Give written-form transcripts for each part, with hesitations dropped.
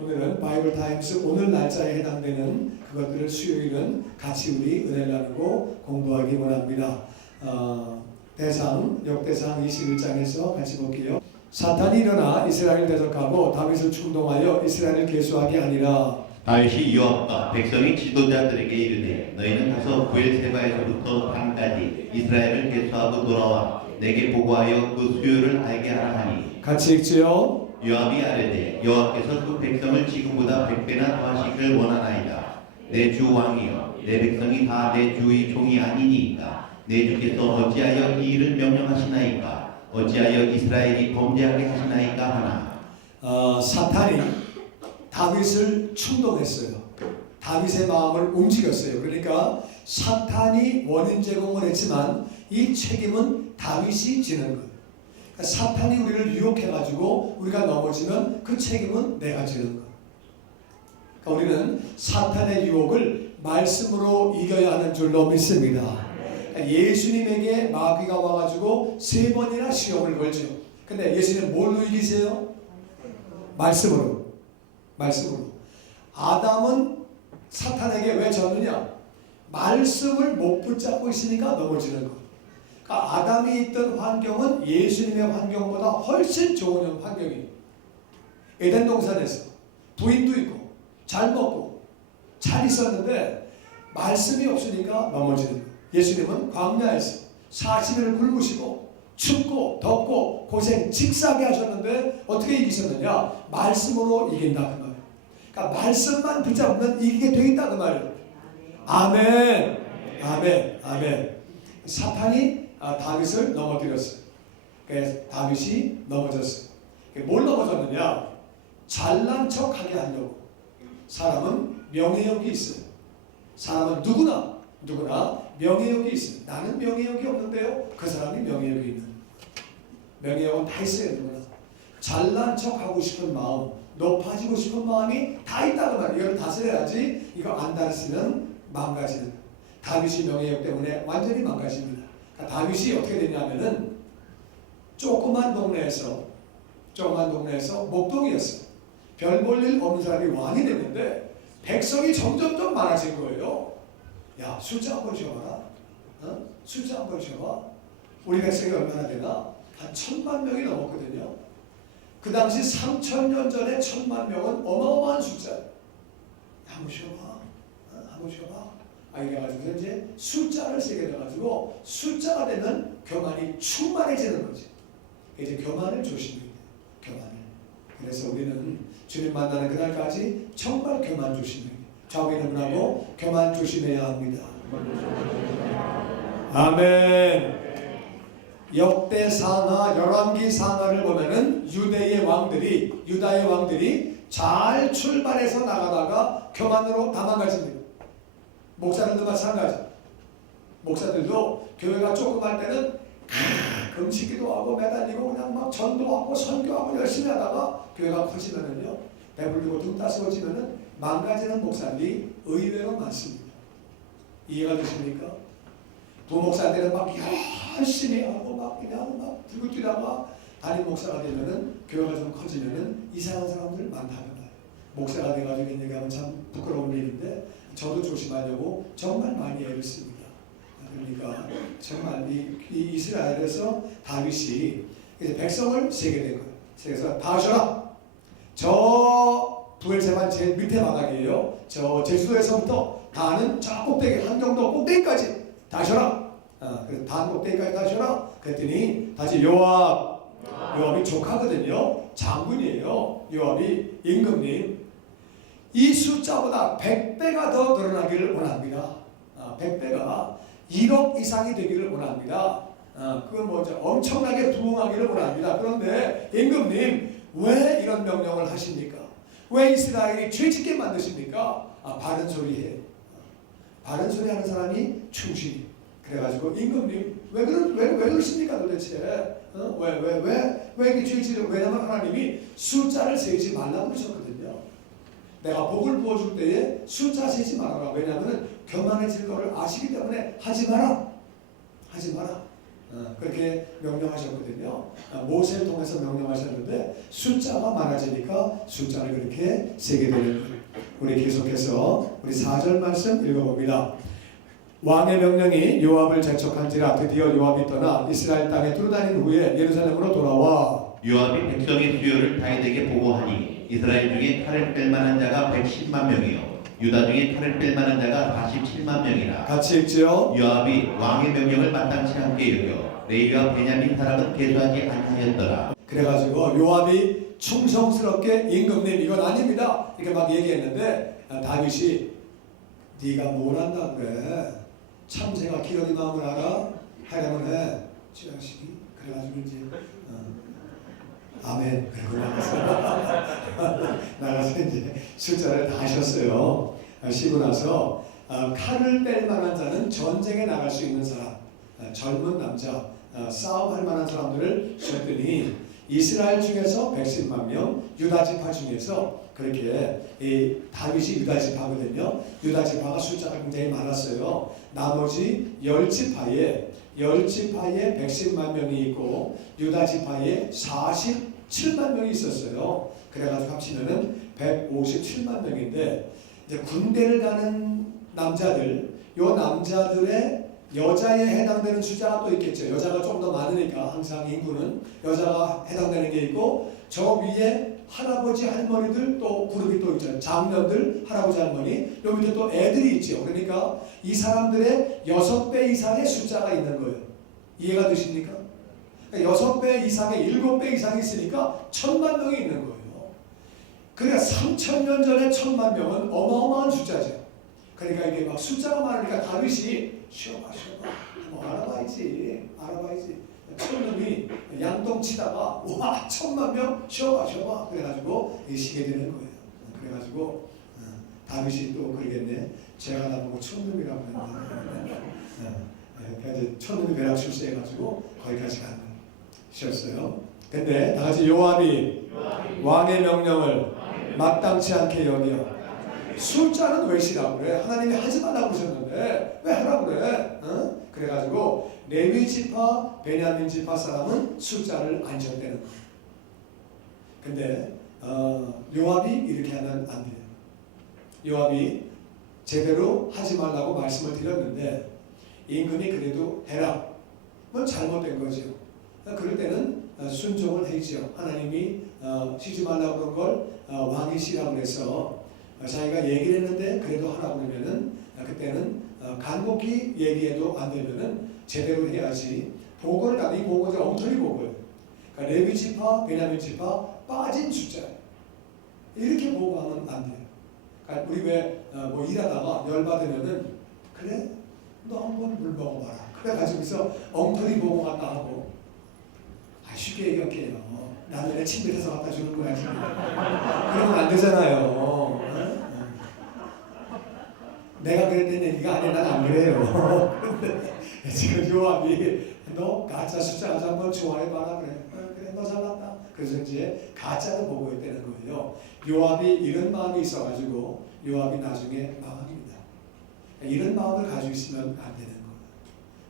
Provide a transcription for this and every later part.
오늘은 바이블 타임스 오늘 날짜에 해당되는 그것들을 수요일은 같이 우리 은혜를 나누고 공부하기 원합니다. 역대상 21장에서 같이 볼게요. 사탄이 일어나 이스라엘 대적하고 다윗을 충동하여 이스라엘을 계수하게 하니라. 다윗이 요압과 백성의 지도자들에게 이르되 너희는 가서 브엘세바에서부터 단까지 이스라엘을 계수하고 돌아와 내게 보고하여 그 수요를 알게 하라 하니. 같이 읽지요. 요압이 아뢰되 여호와께서 그 백성을 지금보다 100배나 더하시기를 원하나이다. 내 주 왕이여 내 백성이 다 내 주의 종이 아니니이까 내 주께서 어찌하여 이 일을 명령하시나이까 어찌하여 이스라엘이 범죄하게 하시나이까 하나. 사탄이 다윗을 충동했어요. 다윗의 마음을 움직였어요. 그러니까 사탄이 원인 제공을 했지만 이 책임은 다윗이 지는 거예요. 그러니까 사탄이 우리를 유혹해가지고 우리가 넘어지면 그 책임은 내가 지는 거예요. 그러니까 우리는 사탄의 유혹을 말씀으로 이겨야 하는 줄로 믿습니다. 그러니까 예수님에게 마귀가 와가지고 3번이나 시험을 걸죠. 근데 예수님 뭘로 이기세요? 말씀으로. 아담은 사탄에게 왜 졌느냐? 말씀을 못 붙잡고 있으니까 넘어지는 거. 그러니까 아담이 있던 환경은 예수님의 환경보다 훨씬 좋은 환경이에요. 에덴 동산에서 부인도 있고 잘 먹고 잘 있었는데 말씀이 없으니까 넘어지는 거예요. 예수님은 광야에서 40일을 굶으시고 춥고 덥고 고생 직사하게 하셨는데 어떻게 이기셨느냐? 말씀으로 이긴다 그 말이에요. 그러니까 말씀만 붙잡으면 이기게 돼 있다 그 말이에요. 아멘. 사탄이 다윗을 넘어뜨렸어요. 그래서 다윗이 넘어졌어요. 뭘 넘어졌느냐? 잘난 척하게 하려고. 사람은 명예욕이 있어요. 사람은 누구나 명예욕이 있어요. 나는 명예욕이 없는데요. 그 사람이 명예욕이 있는. 명예욕은 다 있어요. 누구나. 잘난 척하고 싶은 마음, 높아지고 싶은 마음이 다 있다고 말이에요. 이걸 다스려야지. 이거 안 다스리면 망가지는. 다윗이 명예욕 때문에 완전히 망가집니다. 그러니까 다윗이 어떻게 됐냐면은 조그만 동네에서 목동이었어요. 별 볼 일 없는 사람이 왕이 됐는데 백성이 점점 많아진 거예요. 야, 숫자 한번 쉬어봐라. 숫자 한번 쉬어봐. 우리 백성이 얼마나 되나? 한 1000만 명이 넘었거든요. 그 당시 3000년 전에 1000만 명은 어마어마한 숫자예요. 한번 쉬어봐. 이래가지고 이제 숫자를 세게 돼가지고 숫자가 되면 교만이 충만해지는 거지. 이제 교만을 조심해야 돼요. 교만을. 그래서 우리는 주님 만나는 그날까지 정말 교만 조심해야 돼요. 좌우에 분하고 교만 조심해야 합니다. 아멘. 역대상하, 열왕기상하를 보면은 유다의 왕들이 잘 출발해서 나가다가 교만으로 다 망가집니다. 목사들도 마찬가지. 목사들도 교회가 조그만 때는 금식기도 하고 매달리고 그냥 막 전도하고 선교하고 열심히 하다가 교회가 커지면은요, 배불리고 등 따스워지면은 망가지는 목사들이 의외로 많습니다. 이해가 되십니까? 부목사들은 막 열심히 하고 막 그냥 막 들고 뛰다가 담임 목사가 되면은 교회가 좀 커지면은 이상한 사람들 많다는 거예요. 목사가 돼가지고 얘기하면 참 부끄러운 일인데 저도 조심하려고 정말 많이 애를 씁니다. 그러니까 정말 이 이스라엘에서 다윗이 이제 백성을 세게 된 거예요. 그래서 다 하셔라. 저 브엘세바 제일 밑에 바닥이에요. 저 제주도에서부터 다는 저 꼭대기 한경도 꼭대기까지 다 하셔라. 그래서 단 꼭대기까지 다 하셔라. 그랬더니 다시 요압이 조카거든요. 장군이에요. 요압이 임금님. 이 숫자보다 100배가 더 늘어나기를 원합니다. 100배가 1억 이상이 되기를 원합니다. 그건 뭐죠? 엄청나게 부흥하기를 원합니다. 그런데 임금님 왜 이런 명령을 하십니까? 왜 이스라엘이 죄짓게 만드십니까? 바른 소리 해. 바른 소리 하는 사람이 충실히. 그래가지고 임금님 왜 그러십니까 도대체? 왜 이렇게 죄짓을? 왜냐면 하나님이 숫자를 세지 말라고 그러셨거든요. 내가 복을 부어줄 때에 숫자 세지 말아라. 왜냐하면 교만해질 거를 아시기 때문에 하지 마라. 그렇게 명령하셨거든요. 모세를 통해서 명령하셨는데 숫자가 많아지니까 숫자를 그렇게 세게 되는 거예요. 우리 계속해서 우리 4절 말씀 읽어봅니다. 왕의 명령이 요압을 재촉한지라 드디어 요압이 떠나 이스라엘 땅에 두루다닌 후에 예루살렘으로 돌아와 요압이 백성의 수요를 다윗에게 보고하니 이스라엘 중에 칼을 뺄 만한 자가 110만 명이요 유다 중에 칼을 뺄 만한 자가 47만 명이라. 같이 읽죠. 요압이 왕의 명령을 마땅치 않게 여겨 레위와 베냐민 사람은 계수하지 아니하였더라. 그래가지고 요압이 충성스럽게 임금님 이건 아닙니다 이렇게 막 얘기했는데 다윗이 네가 뭘 한다 그래 참새가 기어이 마음을 알아 하려면 해 지하식이 그래가지고 이제 아멘 그러고 나가서 이제 숫자를 다 하셨어요. 쉬고 나서 칼을 뺄 만한 자는 전쟁에 나갈 수 있는 사람 젊은 남자 싸움할 만한 사람들을 쉬었더니 이스라엘 중에서 110만 명 유다 지파 중에서 그렇게 다윗이 유다 지파거든요. 유다 지파가 숫자가 굉장히 많았어요. 나머지 10지파에 110지파에 110만 명이 있고 유다 지파에 47만 명이 있었어요. 그래가지고 합치면은 157만 명인데 이제 군대를 가는 남자들, 요 남자들의 여자에 해당되는 숫자가 또 있겠죠. 여자가 좀 더 많으니까 항상 인구는 여자가 해당되는 게 있고 저 위에 할아버지 할머니들 또 그룹이 또 있잖아요. 장녀들 할아버지 할머니 요 밑에 또 애들이 있죠. 그러니까 이 사람들의 6배 이상의 숫자가 있는 거예요. 이해가 되십니까? 6배 이상의 7배 이상이 있으니까 1000만 명이 있는 거예요. 그러니까 3000년 전에 1000만 명은 어마어마한 숫자죠. 그러니까 이게 막 숫자가 많으니까 다윗이 쉬어봐 뭐 알아봐야지 촌놈이 양동 치다가 와 1000만 명 쉬어봐 그래가지고 쉬게 되는 거예요. 그래가지고 다윗이 또 그러겠네 제가 나보고 촌놈이라고 했는데 그래서 촌놈이 벼락 출세해가지고 거기까지 간 거예요. 쉬었어요. 근데 다같이 요압이 왕의 명령을 마땅치 않게 여겨 숫자는 왜 쉬라고 그래? 하나님이 하지 말라고 그러셨는데 왜 하라고 그래? 그래가지고 레위 지파, 베냐민 지파 사람은 숫자를 안 적대는 거예요. 근데 요압이 이렇게 하면 안 돼요. 요압이 제대로 하지 말라고 말씀을 드렸는데 임금이 그래도 해라. 뭐 잘못된 거죠. 그럴 때는 순종을 해야죠. 하나님이 쉬지 말라고 그런 걸 왕이 쉬라고 해서 자기가 얘기를 했는데 그래도 하라고 그러면은 그때는 간곡히 얘기해도 안 되면은 제대로 해야지. 보고를 하면 이 보고가 엉터리 보고예요. 그러니까 레위 지파, 베냐민 지파 빠진 숫자 이렇게 보고하면 안 돼요. 그러니까 우리 왜 뭐 일하다가 열 받으면은 그래 너 한번 물 먹어봐라. 그래가지고서 엉터리 보고 갔다 하고 쉽게 얘기할게요. 나는 내 침대에서 갖다 주는 거야. 그러면 안 되잖아요. 내가 그랬더니 네가 아니야 난 안 그래요. 그런데 지금 요압이 너 가짜 숫자 가서 한번 좋아해봐라 그래. 그래 너 잘났다. 그래서 이제 가짜로 보고 있다는 거예요. 요압이 이런 마음이 있어가지고 요압이 나중에 망합니다. 이런 마음을 가지고 있으면 안 되는 거예요.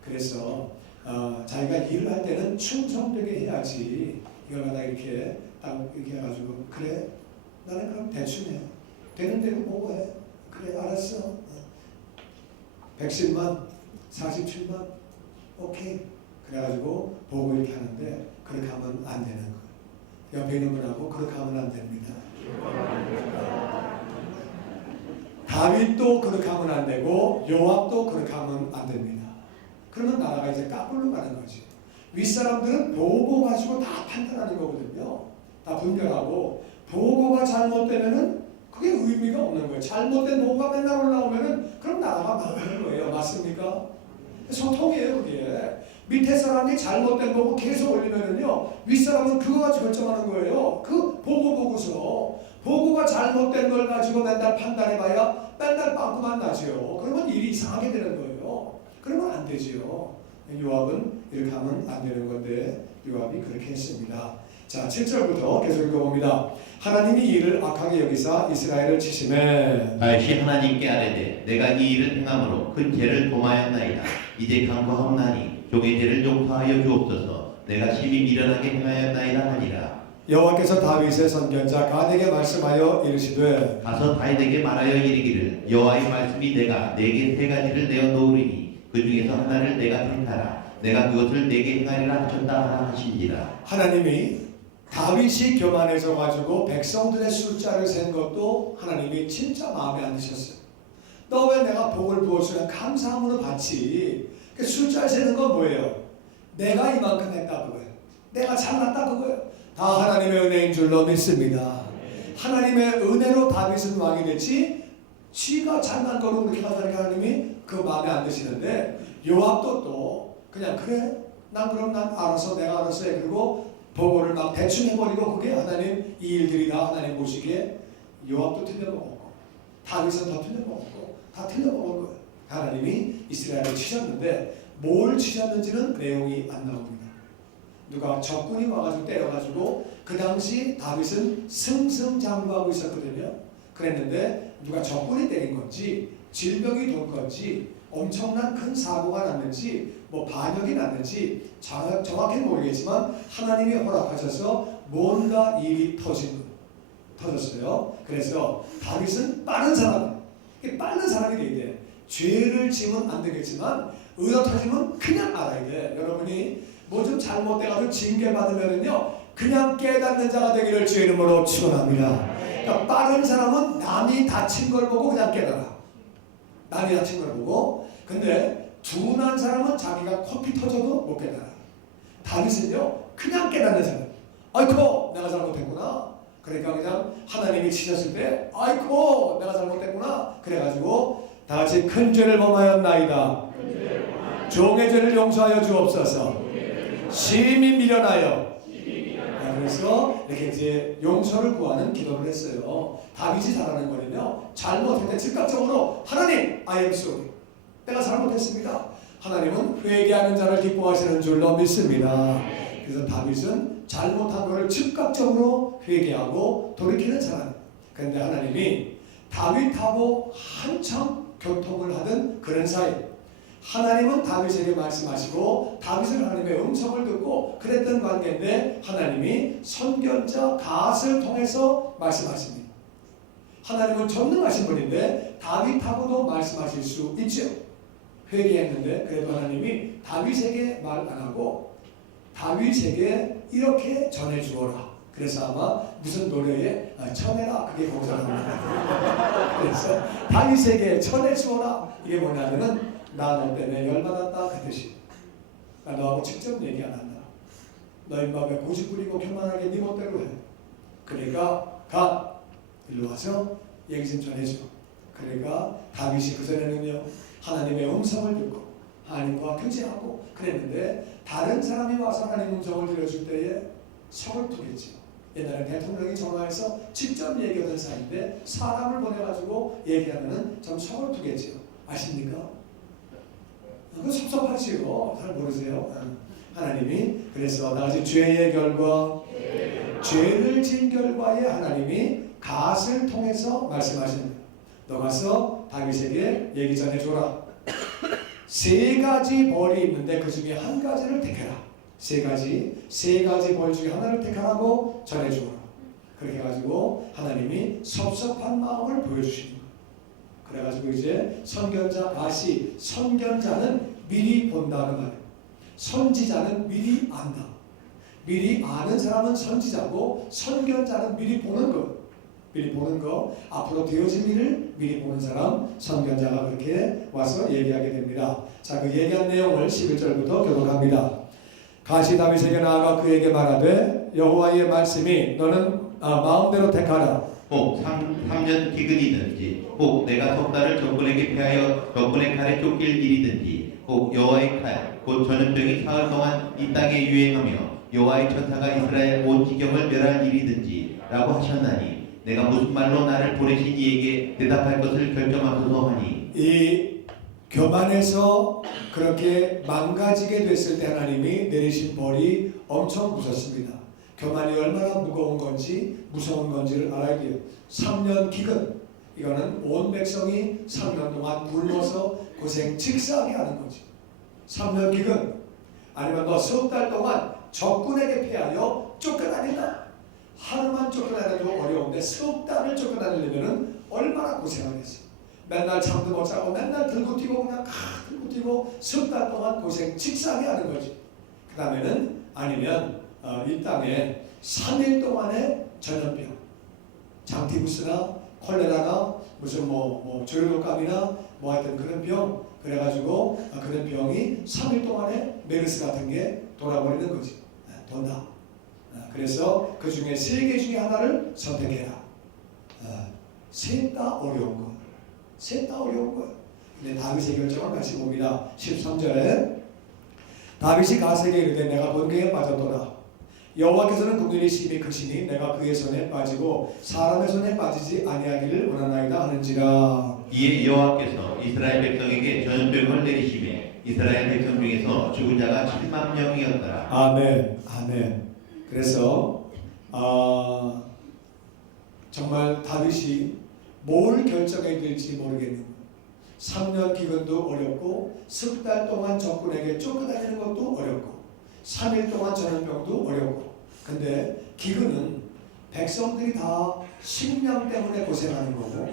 그래서 자기가 일을 할 때는 충성되게 해야지. 이걸 갖다 이렇게 딱 이렇게 해가지고 그래 나는 그럼 대충 해. 되는 대로 보고 해. 그래 알았어. 110만 47만 오케이. 그래가지고 보고 이렇게 하는데 그렇게 하면 안 되는 거예요. 옆에 있는 분하고 그렇게 하면 안 됩니다. 다윗도 그렇게 하면 안 되고 요압도 그렇게 하면 안 됩니다. 그러면 나라가 이제 까불로 가는 거지. 윗사람들은 보고 가지고 다 판단하는 거거든요. 다 분별하고 보고가 잘못되면은 그게 의미가 없는 거예요. 잘못된 보고가 맨날 올라오면은 그럼 나라가 망하는 거예요. 맞습니까? 소통이에요 그게. 밑에 사람이 잘못된 보고 계속 올리면은요 윗사람은 그거 가지고 결정하는 거예요. 그 보고 보고서 보고가 잘못된 걸 가지고 맨날 판단해봐야 맨날 빵꾸만 나죠. 그러면 일이 이상하게 되는 거예요. 그러면 안 되지요. 요압은 이렇게 하면 안 되는 건데 요압이 그렇게 했습니다. 자 7절부터 계속 읽어봅니다. 하나님이 이를 악하게 여기사 이스라엘을 치심에 다윗이 하나님께 아뢰되 내가 이 일을 행함으로 큰 죄를 범하였나이다. 이제 간구하옵나니 종의 죄를 용서하여 주옵소서. 내가 심히 미련하게 행하였나이다 하니라. 여호와께서 다윗의 선견자 갓에게 말씀하여 이르시되 가서 다윗에게 말하여 이르기를 여호와의 말씀이 내가 네게 세 가지를 내어 놓으리니 그 중에서 하나를 내가 택하라. 내가 그것을 네게 행하리라 하셨다 하시니라. 하나님이 다윗이 교만해져 가지고 백성들의 숫자를 센 것도 하나님이 진짜 마음에 안 드셨어요. 너 왜 내가 복을 부어주면 감사함으로 받지? 그 숫자를 세는 건 뭐예요? 내가 이만큼 했다 그거예요. 내가 잘났다 그거예요. 다 하나님의 은혜인 줄로 믿습니다. 하나님의 은혜로 다윗은 왕이 됐지 지가 잘난 거로 그렇게 하다니까 하나님이 그 마음에 안 드시는데 요압도 또 그냥 그래 그럼 난 알아서 내가 알아서 해. 그리고 보고를 막 대충 해버리고 그게 하나님 이 일들이 다 하나님 보시기에 요압도 틀려먹었고 다윗은 더 틀려먹었고 다 틀려먹은 거예요. 하나님이 이스라엘을 치셨는데 뭘 치셨는지는 내용이 안 나옵니다. 누가 적군이 와가지고 때려가지고 그 당시 다윗은 승승장구하고 있었거든요. 그랬는데 누가 적군이 때린 건지 질병이 돈 건지 엄청난 큰 사고가 났는지 뭐 반역이 났는지 정확히 모르겠지만 하나님이 허락하셔서 뭔가 일이 터졌어요. 그래서 다윗은 빠른 사람이 돼야 돼. 죄를 지면 안 되겠지만 의가 터지면 그냥 알아야 돼. 여러분이 뭐 좀 잘못돼가지고 징계받으면은요 그냥 깨닫는 자가 되기를 주의 이름으로 축원합니다. 그러니까 빠른 사람은 남이 다친 걸 보고 그냥 깨달아. 남이 다친 걸 보고. 근데 둔한 사람은 자기가 코피 터져도 못 깨달아. 다윗은요 그냥 깨닫는 사람. 아이고 내가 잘못했구나. 그러니까 그냥 하나님이 치셨을 때 아이고 내가 잘못했구나. 그래가지고 다같이 큰 죄를 범하였나이다. 종의 죄를 용서하여 주옵소서. 심히 미련하여. 그래서 이렇게 이제 용서를 구하는 기도를 했어요. 다윗이 잘하는 거는요 잘못할 때 즉각적으로 하나님 I am sorry. 내가 잘못했습니다. 하나님은 회개하는 자를 기뻐하시는 줄로 믿습니다. 그래서 다윗은 잘못한 것을 즉각적으로 회개하고 돌이키는 사람. 그런데 하나님이 다윗하고 한참 교통을 하던 그런 사이. 하나님은 다윗에게 말씀하시고 다윗은 하나님의 음성을 듣고 그랬던 관계인데 하나님이 선견자 갓을 통해서 말씀하십니다. 하나님은 전능하신 분인데 다윗하고도 말씀하실 수 있죠. 회개했는데 그래도 하나님이 다윗에게 말 안 하고 다윗에게 이렇게 전해주어라. 그래서 아마 무슨 노래에 전해라 그게 거기서 나옵니다. 그래서 다윗에게 전해주어라. 이게 뭐냐면은 나 너 때문에 열받았다 그 뜻이. 나 너하고 직접 얘기 안 한다. 너희 마음에 고집 부리고 교만하게 네 멋대로 해. 그러니까 가 일로 와서 얘기 좀 전해줘. 그러니까 다윗이 그전에는요 하나님의 음성을 듣고 하나님과 교제하고 그랬는데 다른 사람이 와서 하나님 음성을 들려줄 때에 서글프겠죠. 옛날에 대통령이 전화해서 직접 얘기하던 사이인데 사람을 보내가지고 얘기하면은 좀 서글프겠죠. 아십니까? 그거 섭섭하지요. 잘 모르세요. 하나님이 그래서 나같이 죄의 결과, 죄를 진 결과에 하나님이 갓을 통해서 말씀하십니다. 너 가서 다윗에게 얘기 전해줘라. 세 가지 벌이 있는데 그 중에 한 가지를 택해라. 세 가지 벌 중에 하나를 택하라고 전해주어라. 그렇게 해가지고 하나님이 섭섭한 마음을 보여주시는 거예요. 그래가지고 이제 선견자 갓이 선견자는 미리 본다는 말이에요. 선지자는 미리 안다. 미리 아는 사람은 선지자고 선견자는 미리 보는 거. 미리 보는 거. 앞으로 되어질 일을 미리 보는 사람 선견자가 그렇게 와서 얘기하게 됩니다. 자, 그 얘기한 내용을 11절부터 교독합니다. 갓이 다윗에게 나아가 그에게 말하되 여호와의 말씀이 너는 마음대로 택하라. 혹 3년 기근이든지 혹 내가 석 달을 적군에게 패하여 적군의 칼에 쫓길 일이든지 혹 여호와의 칼 곧 전염병이 사흘 동안 이 땅에 유행하며 여호와의 천사가 이스라엘 온 지경을 멸할 일이든지 라고 하셨나니 내가 무슨 말로 나를 보내신 이에게 대답할 것을 결정하소서 하니. 이 교만해서 그렇게 망가지게 됐을 때 하나님이 내리신 벌이 엄청 무섭습니다. 교만이 얼마나 무거운 건지 무서운 건지를 알아야 돼요. 3년 기근. 이거는 온 백성이 3년 동안 굶어서 고생 직사하게 하는 거지. 3년 기근. 아니면 너 석 달 동안 적군에게 피하여 쫓겨다닌다. 하루만 쫓겨다녀도 어려운데 석 달을 쫓겨다니려면 얼마나 고생하겠어. 맨날 잠도 못 자고 맨날 들고 뛰고 그냥 들고 뛰고 석 달 동안 고생 직사하게 하는 거지. 그 다음에는 아니면 이 땅에 3일 동안의 전염병, 장티푸스나 콜레라나 무슨 뭐 조류독감이나 뭐 하여튼 그런 병, 그래가지고 그런 병이 3일 동안에 메르스 같은 게 돌아버리는 거지. 돈다. 그래서 그 중에 3개 중에 하나를 선택해라. 셋 다 어려운 거. 셋 다 어려운 거예요. 근데 다윗의 결정을 같이 봅니다. 13절에 다윗이 가세게 이르되 내가 번개에 빠졌도다. 여호와께서는 긍휼히 심히 크시니 내가 그의 손에 빠지고 사람의 손에 빠지지 아니하기를 원하나이다 하는지라. 이에 여호와께서 이스라엘 백성에게 전염병을 내리시매 이스라엘 백성 중에서 죽은 자가 7만 명이었더라. 아멘. 아멘. 그래서 정말 다윗이 뭘 결정해야 될지 모르겠는 거예요. 3년 기근도 어렵고 석 달 동안 적군에게 쫓겨다니는 것도 어렵고 3일 동안 전염병도 어렵고. 근데 기근은 백성들이 다 식량 때문에 고생하는 거고,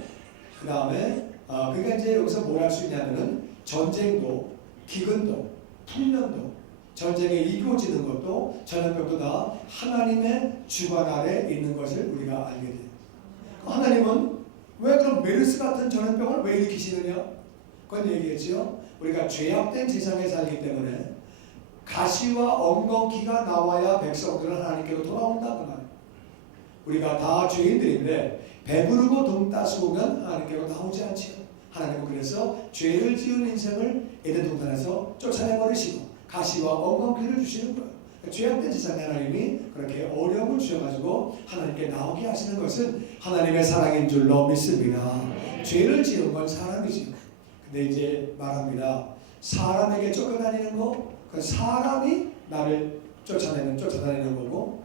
그 다음에 그러니까 이제 여기서 뭘 할 수 있냐면은 전쟁도 기근도 풍년도 전쟁에 이루어지는 것도 전염병도 다 하나님의 주관 아래 있는 것을 우리가 알게 돼요. 하나님은 왜 그럼 메르스 같은 전염병을 왜 일으키시느냐? 그건 얘기했죠. 우리가 죄악된 세상에 살기 때문에 가시와 엉겅퀴가 나와야 백성들은 하나님께로 돌아온다 그 말이에요. 우리가 다 죄인들인데 배부르고 등 따스우면 하나님께로 나오지 않지요. 하나님은 그래서 죄를 지은 인생을 에덴 동산에서 쫓아내버리시고 가시와 엉겅퀴를 주시는 거예요. 죄악된 세상에 하나님이 그렇게 어려움을 주셔가지고 하나님께 나오게 하시는 것은 하나님의 사랑인 줄로 믿습니다. 죄를 지은 건 사람이지요. 근데 이제 말합니다. 사람에게 쫓겨다니는 거, 그 사람이 나를 쫓아다니는 거고,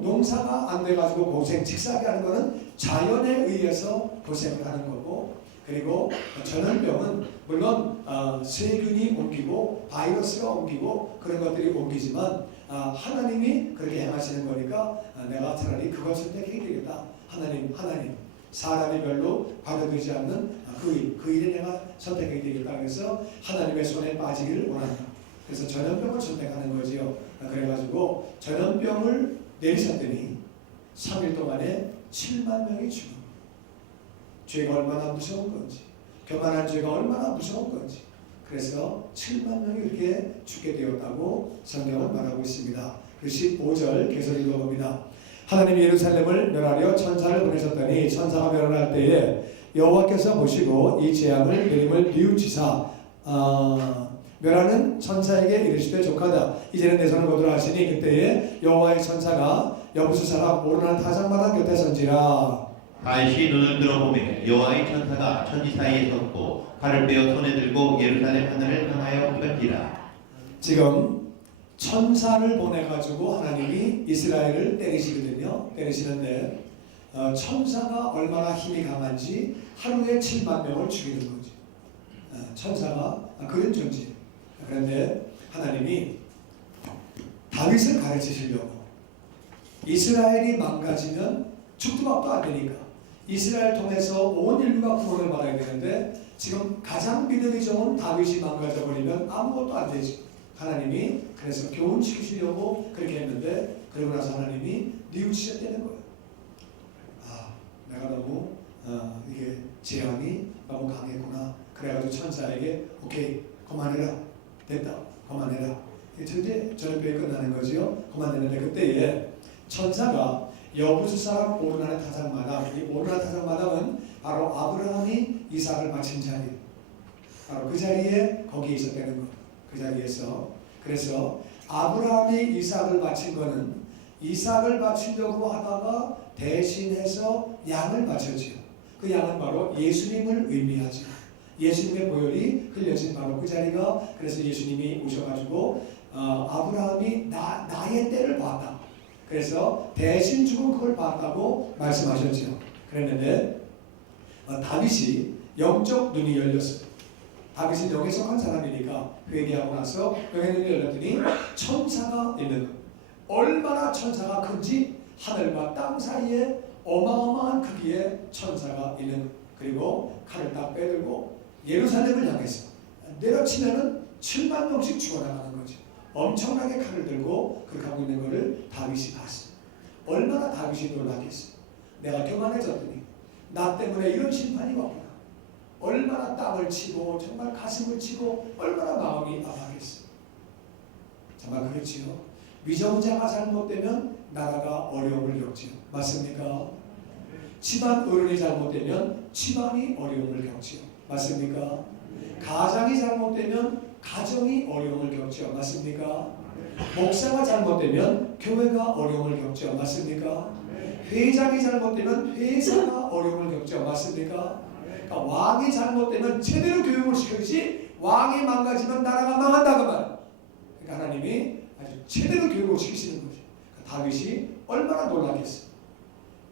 농사가 안 돼가지고 고생 직사하게 하는 거는 자연에 의해서 고생을 하는 거고, 그리고 전염병은 물론 세균이 옮기고 바이러스가 옮기고 그런 것들이 옮기지만 하나님이 그렇게 행하시는 거니까 내가 차라리 그걸 선택해야 되겠다. 하나님 사람이 별로 받아들이지 않는 그 일에 내가 선택해야 되겠다. 그래서 하나님의 손에 빠지기를 원한다. 그래서 전염병을 선택하는 거지요. 그래가지고 전염병을 내리셨더니 3일 동안에 7만 명이 죽은. 죄가 얼마나 무서운 건지, 교만한 죄가 얼마나 무서운 건지. 그래서 7만 명이 이렇게 죽게 되었다고 성경은 말하고 있습니다. 그 15절 계속 읽어봅니다. 하나님이 예루살렘을 멸하려 천사를 보내셨더니 천사가 멸할 때에 여호와께서 보시고 이 재앙을 내림을 뉘우치사 멸하는 천사에게 이르시되 족하다. 이제는 내 손을 거두라 하시니 그때에 여호와의 천사가 여부수 사람 오르난 타작마당 곁에 선지라. 다윗이 눈을 들어보매 여호와의 천사가 천지 사이에 섰고 칼을 빼어 손에 들고 예루살렘 하늘을 향하여 던지라. 지금 천사를 보내가지고 하나님이 이스라엘을 때리시거든요. 때리시는데 천사가 얼마나 힘이 강한지 하루에 7만 명을 죽이는 거죠. 천사가 그런 존재예요. 그런데 하나님이 다윗을 가르치시려고, 이스라엘이 망가지면 죽도 밥도 안 되니까 이스라엘 통해서 온 인류가 구원을 받아야 되는데 지금 가장 믿음이 좋은 다윗이 망가져 버리면 아무것도 안 되지. 하나님이 그래서 교훈시키시려고 그렇게 했는데 그러고 나서 하나님이 뉘우치셨다는 거예요. 내가 너무 이게 재앙이 너무 강했구나. 그래가지고 천사에게 오케이 그만해라, 됐다, 그만해라. 이제 전염병이 끝나는 거지요. 그만했는데 그때에 천사가 여부수 사람 오르나의 타작마당, 이 오르나 타작마당은 바로 아브라함이 이삭을 바친 자리, 바로 그 자리에 거기에 있었다는 거. 그 자리에서 그래서 아브라함이 이삭을 바친 거는 이삭을 바치려고 하다가 대신해서 양을 바쳤지요. 그 양은 바로 예수님을 의미하죠. 예수님의 보혈이 흘려진 바로 그 자리가, 그래서 예수님이 오셔가지고 아브라함이 나의 때를 봤다. 그래서 대신 죽은 그걸 봤다고 말씀하셨죠. 그랬는데 다윗이 영적 눈이 열렸어요. 다윗은 영에 속한 사람이니까 회개하고 나서 영의 눈이 열렸더니 천사가 있는 것. 얼마나 천사가 큰지 하늘과 땅 사이에 어마어마한 크기의 천사가 있는 것. 그리고 칼을 딱 빼들고 예루살렘을 향해서 내려치면은 7만 명씩 죽어나가는 거죠. 엄청나게 칼을 들고 그렇게 하고 있는 것을 다윗이 봤어요. 얼마나 다윗이 놀랐겠어요. 내가 교만해졌더니 나 때문에 이런 심판이 왔구나. 얼마나 땅을 치고 정말 가슴을 치고 얼마나 마음이 아파하겠어요. 정말 그렇지요. 위정자가 잘못되면 나라가 어려움을 겪지요. 맞습니까? 집안 어른이 잘못되면 집안이 어려움을 겪지요. 맞습니까? 가장이 잘못되면 가정이 어려움을 겪지요. 맞습니까? 목사가 잘못되면 교회가 어려움을 겪지요. 맞습니까? 회장이 잘못되면 회사가 어려움을 겪지요. 맞습니까? 그러니까 왕이 잘못되면 제대로 교육을 시켜야지 왕이 망가지면 나라가 망한다 그 말. 그러니까 하나님이 아주 제대로 교육을 시키시는 거죠. 그러니까 다윗이 얼마나 놀랐겠어요.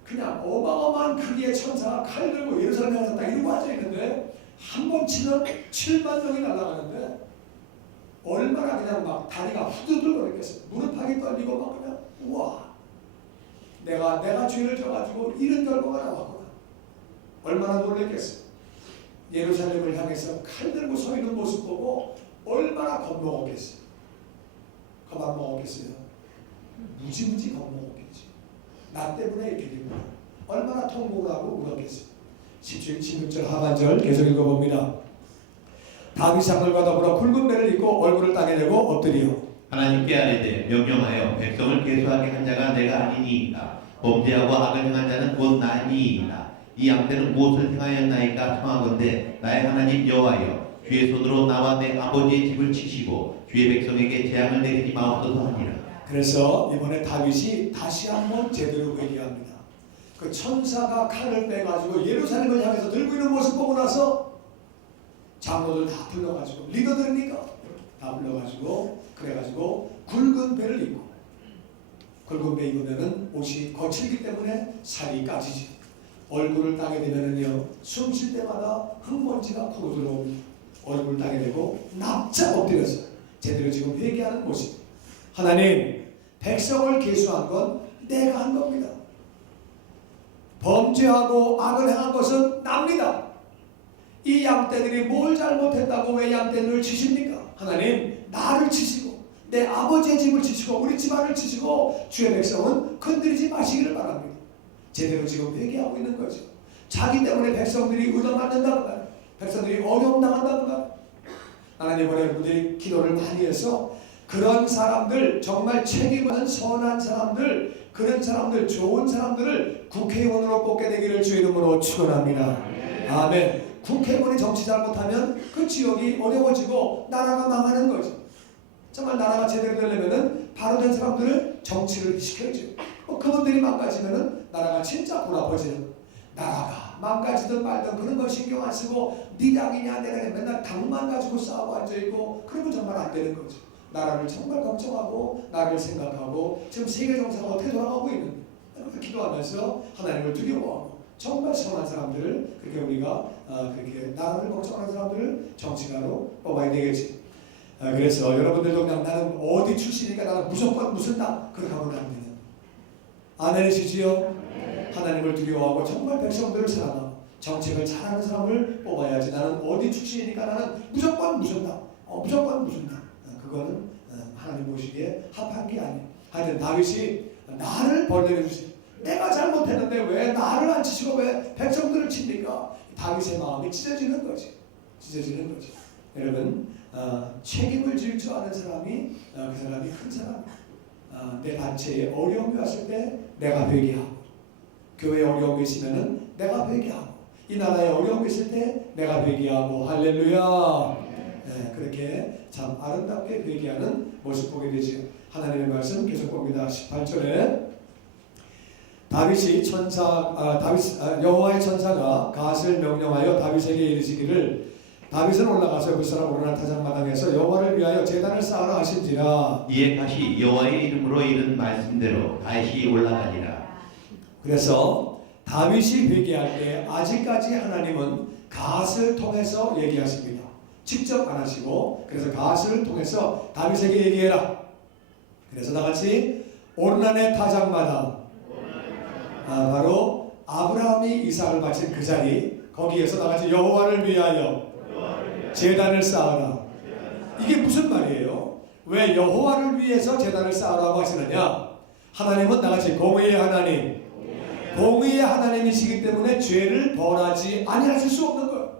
그냥 어마어마한 크기의 천사가 칼 들고 예루살렘에 가서 딱 이러고 앉아있는데 한 번 치면 7만 명이 날아가는데 얼마나 그냥 막 다리가 후들들거리겠어요. 무릎팍이 떨리고 막 그냥 우와 내가 죄를 져가지고 이런 결과가 나왔구나. 얼마나 놀랬겠어요. 예루살렘을 향해서 칼 들고 서 있는 모습 보고 얼마나 겁먹었겠어요. 겁 안 먹었겠어요. 무지무지 겁먹었겠지. 나 때문에 이렇게 된 거야. 얼마나 통곡을 하고 울었겠어요. 16절 하반절 계속 읽어봅니다. 다윗이 하늘과 더불어 굵은 배를 입고 얼굴을 땅에 대고 엎드리어 하나님께 아뢰되 명령하여 백성을 계수하게 한 자가 내가 아니니이까 범죄하고 악을 행한 자는 곧 나니이다. 이 양떼는 무엇을 행하였나이까 청하건대 나의 하나님 여호와여 주의 손으로 나와 내 아버지의 집을 치시고 주의 백성에게 재앙을 내리지 마옵소서 하니라. 그래서 이번에 다윗이 다시 한번 제대로 회개합니다. 그 천사가 칼을 빼가지고 예루살렘을 향해서 들고 있는 모습 보고 나서 장로들 다 불러가지고 리더들이니까 다 불러가지고 그래가지고 굵은 배를 입고 굵은 배 입으면은 옷이 거칠기 때문에 살이 까지지. 얼굴을 땅에 대면은요 숨 쉴 때마다 흙먼지가 코로 들어옵니다. 얼굴을 땅에 대고 납작 엎드려서 제대로 지금 회개하는 모습. 하나님 백성을 계수한 건 내가 한 겁니다. 범죄하고 악을 행한 것은 납니다. 이 양떼들이 뭘 잘못했다고 왜 양떼들을 치십니까? 하나님 나를 치시고 내 아버지의 집을 치시고 우리 집안을 치시고 주의 백성은 건드리지 마시기를 바랍니다. 제대로 지금 회개하고 있는 거죠. 자기 때문에 백성들이 얻어맞는다고 말, 백성들이 어려움 당한다고 말. 하나님 이번에 우리들이 기도를 많이 해서 그런 사람들 정말 책임있는 선한 사람들 그런 사람들 좋은 사람들을 국회의원으로 뽑게 되기를 주의 이름으로 축원합니다. 아멘. 국회의원이 정치 잘못하면 그 지역이 어려워지고 나라가 망하는 거죠. 정말 나라가 제대로 되려면은 바로 된 사람들을 정치를 시켜야죠. 그분들이 망가지면은 나라가 진짜 돌아버지는 나라가 망가지든 말든 그런 거 신경 안 쓰고 네 당이냐 내 당이냐 맨날 당만 가지고 싸우고 앉아있고 그러면 정말 안 되는 거죠. 나라를 정말 걱정하고 나를 생각하고 지금 세계 정세가 어떻게 돌아가고 있는데 그렇게 기도하면서 하나님을 두려워하고 정말 선한 사람들을 그렇게 우리가 그렇게 나라를 걱정하는 사람들을 정치가로 뽑아야 되겠지. 그래서 여러분들도 그냥 나는 어디 출신이니까 나는 무조건 무슨 당 그렇게 하면 안 돼요. 아멘이시지요? 하나님을 두려워하고 정말 백성들을 사랑하고 정책을 잘하는 사람을 뽑아야지. 나는 어디 출신이니까 나는 무조건 무슨 당 무조건 무슨 당 그거는 하나님 보시기에 합한 게 아니에요. 하여튼 다윗이 나를 벌내려 주세요. 내가 잘못했는데 왜 나를 안 치시고 왜 백성들을 칩니까? 다윗의 마음이 찢어지는 거지. 찢어지는 거지. 여러분 책임을 질 줄 아는 사람이 그 사람이 큰 사람이야. 내 단체에 어려움이 왔을 때 내가 회개하고 교회에 어려움이 있으면 내가 회개하고 이 나라에 어려움이 있을 때 내가 회개하고 할렐루야. 네, 그렇게 참 아름답게 회개하는 모습 보게 되죠. 하나님의 말씀 계속 봅니다. 18절에 여호와의 천사가 갓을 명령하여 다윗에게 이르시기를 다윗은 올라가서 그 사람 오르는 타작마당에서 여호와를 위하여 제단을 쌓으라 하신지라. 이에 다시 여호와의 이름으로 이른 말씀대로 다시 올라가니라. 그래서 다윗이 회개할 때 아직까지 하나님은 갓을 통해서 얘기하십니다. 직접 안 하시고 그래서 갓을 통해서 다윗에게 얘기해라. 그래서 다같이 오르난의 타작마다 바로 아브라함이 이삭을 바친 그 자리 거기에서 다같이 여호와를 위하여 제단을 쌓아라. 이게 무슨 말이에요? 왜 여호와를 위해서 제단을 쌓으라고 하시느냐? 하나님은 나같이 공의의 하나님, 공의의 하나님이시기 때문에 죄를 벌하지 아니하실 수 없는 거예요.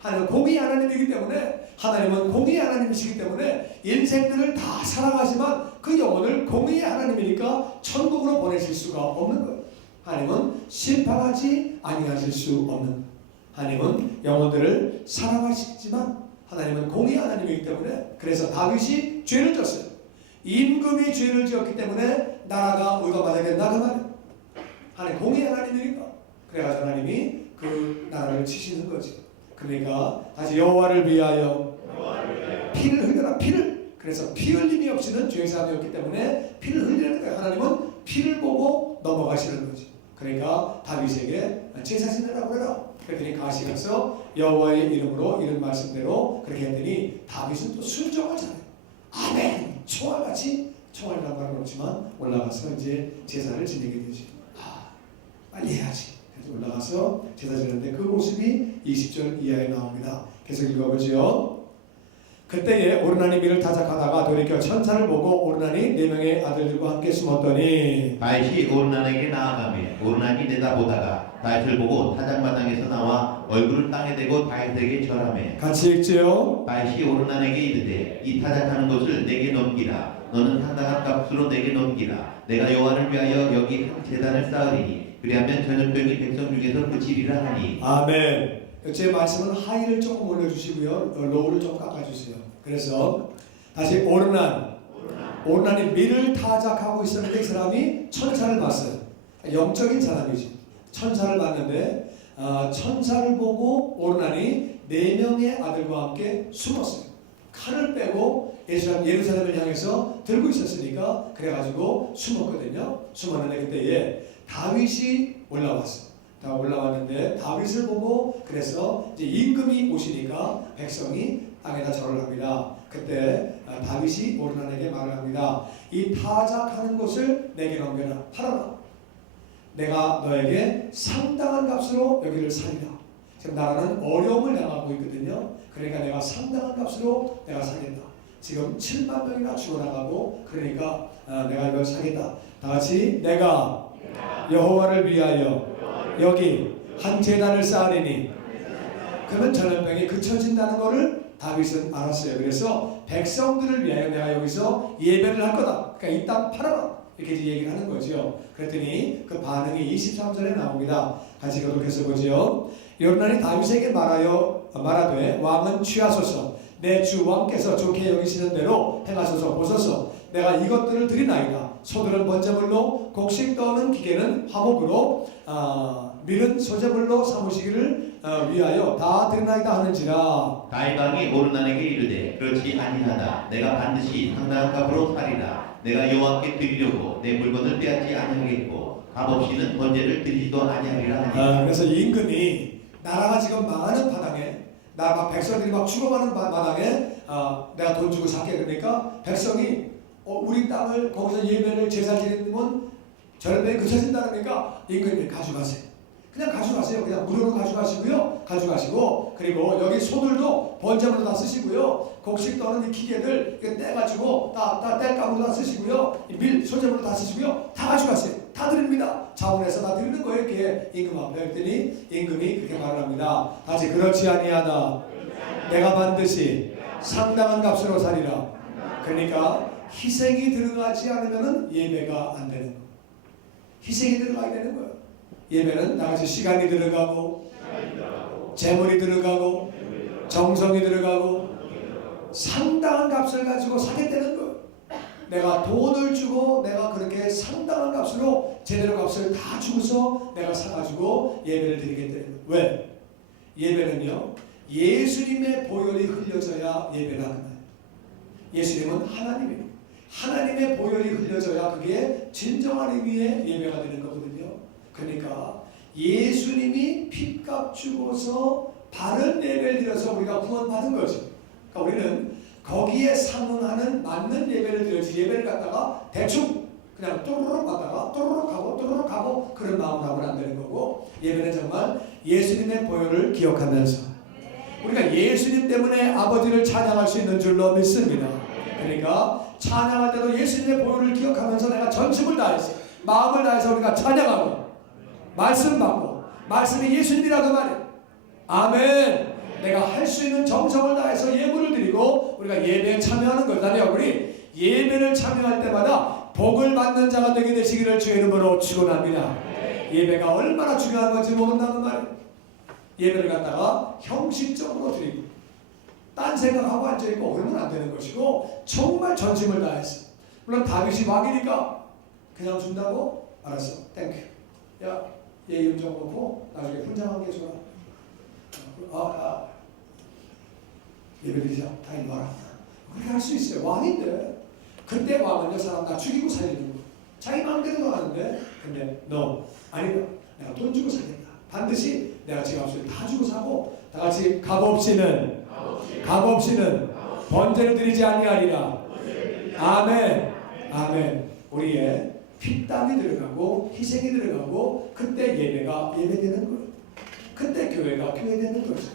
하나님은 공의의 하나님이기 때문에, 하나님은 공의의 하나님이시기 때문에 인생들을 다 살아가지만 그 영혼을 공의의 하나님이니까 천국으로 보내실 수가 없는 거예요. 하나님은 심판하지 아니하실 수 없는 거예요. 하나님은 영혼들을 사랑하시지만 하나님은 공의의 하나님이기 때문에, 그래서 다윗이 죄를 졌어요. 임금이 죄를 지었기 때문에 나라가 의도받아야 된다 그 말이에요. 하나님 공의의 하나님이니까. 그래가지고 하나님이 그 나라를 치시는 거지. 그러니까 다시 여호와를 위하여 피를 흘려라. 피를. 그래서 피 흘림이 없이는 죄 사함이 없기 때문에 피를 흘리는 거예요. 하나님은 피를 보고 넘어가시는 거지. 그러니까 다윗에게 제사 지내라고 해라. 그랬더니 갓이 가서 여호와의 이름으로 이런 말씀대로 그렇게 했더니 다윗은 또 순종을 잘해요. 아멘. 총알같이, 총알이라는 말은 없지만 올라가서 이제 제사를 지내게 되지. 빨리 해야지. 그래서 올라가서 제사 지내는데 그 모습이 20절 이하에 나옵니다. 계속 읽어보죠. 그때에 오르나니 밀을 타작하다가 돌이켜 천사를 보고 오르나니 4명의 아들들과 함께 숨었더니 다윗이 오르난에게 나아가며 오르난이 내다보다가 다윗을 보고 타작마당에서 나와 얼굴을 땅에 대고 다윗에게 절하며 같이 읽지요. 다윗이 오르난에게 이르되 이 타작하는 것을 내게 넘기라. 너는 상당한 값으로 내게 넘기라. 내가 여호와를 위하여 여기 한 제단을 쌓으리니 그리하면 전염병이 백성 중에서 그치리라 하니. 아멘. 제 말씀은 하이를 조금 올려주시고요, 로우를 좀 깎아주세요. 그래서 다시 오르난이 밀을 타작하고 있었는데 이 사람이 천사를 봤어요. 영적인 사람이지. 천사를 봤는데 천사를 보고 오르난이 4명의 아들과 함께 숨었어요. 칼을 빼고 예루살렘을 향해서 들고 있었으니까 그래가지고 숨었거든요. 숨었는데 그때에 다윗이 올라왔어요. 다 올라왔는데 다윗을 보고 그래서 이제 임금이 오시니까 백성이 땅에다 절을 합니다. 그때 다윗이 오르난에게 말을 합니다. 이 타작하는 곳을 내게 넘겨라. 팔아라. 내가 너에게 상당한 값으로 여기를 사리라. 지금 나라는 어려움을 당하고 있거든요. 그러니까 내가 상당한 값으로 내가 사겠다. 지금 7만 명이나 죽어나가고 그러니까 내가 이걸 사겠다. 다같이 내가 여호와를 위하여 여기 한 제단을 쌓으리니. 그러면 전염병이 그쳐진다는 것을 다윗은 알았어요. 그래서 백성들을 위하여 내가 여기서 예배를 할 거다. 그러니까 이 땅 팔아라. 이렇게 이제 얘기를 하는 거죠. 그랬더니 그 반응이 23절에 나옵니다. 같이 거독해서 보죠. 요르난이 다윗에게 말하되 왕은 취하소서. 내 주 왕께서 좋게 여기시는 대로 행하소서. 보소서. 내가 이것들을 드리나이다. 소들은 번제물로, 곡식 떠는 기계는 화목으로, 밀은 소제물로 삼으시기를 위하여 다 드리나이다 하는지라. 다윗 왕이 오르난에게 이르되 그렇지 아니하다. 내가 반드시 상당한 값으로 사리라. 내가 여호와께 드리려고 내 물건을 빼앗지 아니하겠고 값 없이는 번제를 드리지도 아니하리라 하니. 그래서 임금이 나라가 지금 망하는 바닥에, 나라 백성들이 막 죽어가는 마당에 내가 돈 주고 살게. 그러니까 백성이 우리 땅을 거기서 예배를 제사 지내면 절벽이 그쳐진다 그러니까 임금이 가져가세요. 그냥 가져가세요. 그냥 무료로 가져가시고요. 가져가시고 그리고 여기 소들도 번제물로 다 쓰시고요. 곡식 떠는 이 기계들 떼가지고 다 뗄감으로 다 쓰시고요. 밀 소제물로 다 쓰시고요. 다 가져가세요. 다 드립니다. 자원해서 다 드리는 거예요. 이렇게 임금 앞에 했더니 임금이 그렇게 말을 합니다. 다시 그렇지 아니하다. 내가 반드시 상당한 값으로 사리라. 그러니까 희생이 들어가지 않으면 예배가 안 되는 거예요. 희생이 들어가야 되는 거예요. 예배는 나같이 시간이 들어가고 재물이 들어가고 정성이 들어가고 상당한 값을 가지고 사겠다는 거예요. 내가 돈을 주고 내가 그렇게 상당한 값으로 제대로 값을 다 주고서 내가 사가지고 예배를 드리겠다는 거예요. 왜? 예배는요 예수님의 보혈이 흘려져야 예배를 하는 거예요. 예수님은 하나님이에요. 하나님의 보혈이 흘려져야 그게 진정한 의미의 예배가 되는 거거든요. 그러니까 예수님이 핏값 주고서 바른 예배를 드려서 우리가 구원받은 거지. 그러니까 우리는 거기에 상응하는 맞는 예배를 드려야지 예배를 갖다가 대충 그냥 또르륵 받다가 또르륵 하고 그런 마음으로 하면 안 되는 거고, 예배는 정말 예수님의 보혈을 기억하면서 우리가 예수님 때문에 아버지를 찬양할 수 있는 줄로 믿습니다. 그러니까 찬양할 때도 예수님의 보혈을 기억하면서 내가 전심을 다해서 마음을 다해서 우리가 찬양하고 말씀 받고, 말씀이 예수님이라고 말해. 아멘. 내가 할 수 있는 정성을 다해서 예물을 드리고 우리가 예배에 참여하는 거잖아요. 우리 예배를 참여할 때마다 복을 받는 자가 되게 되시기를 주의 이름으로 축원합니다. 예배가 얼마나 중요한 건지 모른다는 말이에요. 예배를 갖다가 형식적으로 드리고 딴 생각하고 앉아있고 그러면 안 되는 것이고, 정말 전심을 다해서. 물론 다윗이 왕이니까 그냥 준다고? 알았어, 땡큐. 야, 얘 이름 좀 놓고 나중에 훈장한 게 좋아. 예배드리자. 다 일로 와라. 그렇게 할 수 있어요. 왕인데. 그때 왕은요, 사람 다 죽이고 살리는 거. 자기 마음대로 하는데, 근데 너 아니다. 내가 돈 주고 살겠다. 반드시 내가 집 앞을 다 주고 사고, 다 같이 값 없이는 번제를 드리지 아니하리라. 아멘. 아멘. 우리의 피땀이 들어가고 희생이 들어가고, 그때 예배가 예배되는 거예요. 그때 교회가 교회되는 거죠.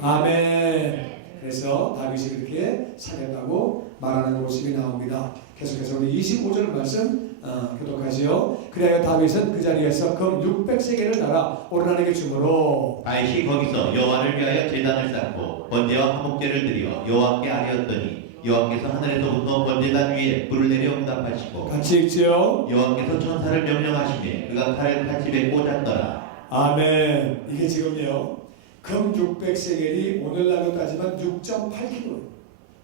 아멘. 그래서 다윗이 그렇게 살렸다고 말하는 모습이 나옵니다. 계속해서 우리 25절 말씀 교독하지요. 그래야 다윗은 그 자리에서 금 600세겔을 달아 오르나에게 주므로 다윗이 거기서 여호와를 위하여 제단을 쌓고 번제와 화목제를 드려 여호와께 아뢰었더니 여호와께서 하늘에서부터 번제단 위에 불을 내려 응답하시고, 같이 읽지요. 여호와께서 천사를 명령하시매 그가 칼을 칼집에 꽂았더라. 아멘. 이게 지금요, 금 600세겔이 오늘날로 따지면 6.8kg,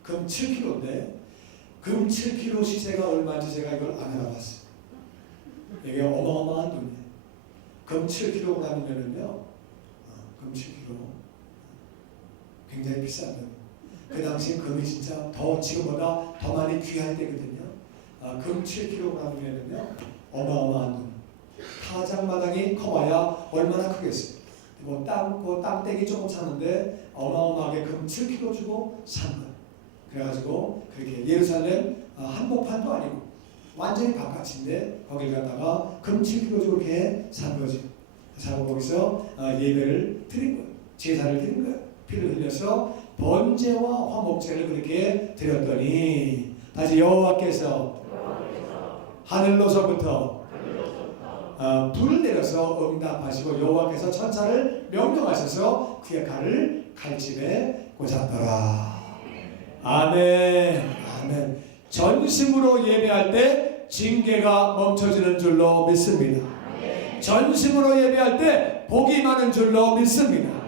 금 7kg인데 금 7kg 시세가 얼마인지 제가 이걸 안 알아봤어요. 이게 어마어마한 돈이에요. 금 7kg이면은요, 금 7kg 굉장히 비싼 돈. 그 당시 금이 진짜 더 지금보다 더 많이 귀할 때거든요. 금 7kg이면은요 어마어마한 돈. 타작마당이 커봐야 얼마나 크겠어요. 뭐 땅떼기 조금 사는데 어마어마하게 금 7kg 주고 산 거예요. 그래가지고 그렇게 예루살렘 한복판도 아니고 완전히 바깥인데 거길 갖다가 금 7kg 주고 이렇게 산 거지. 사고 거기서 예배를 드린 거예요. 제사를 드린 거예요. 피를 흘려서 번제와 화목제를 그렇게 드렸더니, 다시 여호와께서 하늘로서부터 불을 내려서 응답하시고 여호와께서 천사를 명령하셔서 그의 칼을 칼집에 꽂았더라. 아멘. 아멘. 전심으로 예배할 때 징계가 멈춰지는 줄로 믿습니다. 전심으로 예배할 때 복이 많은 줄로 믿습니다.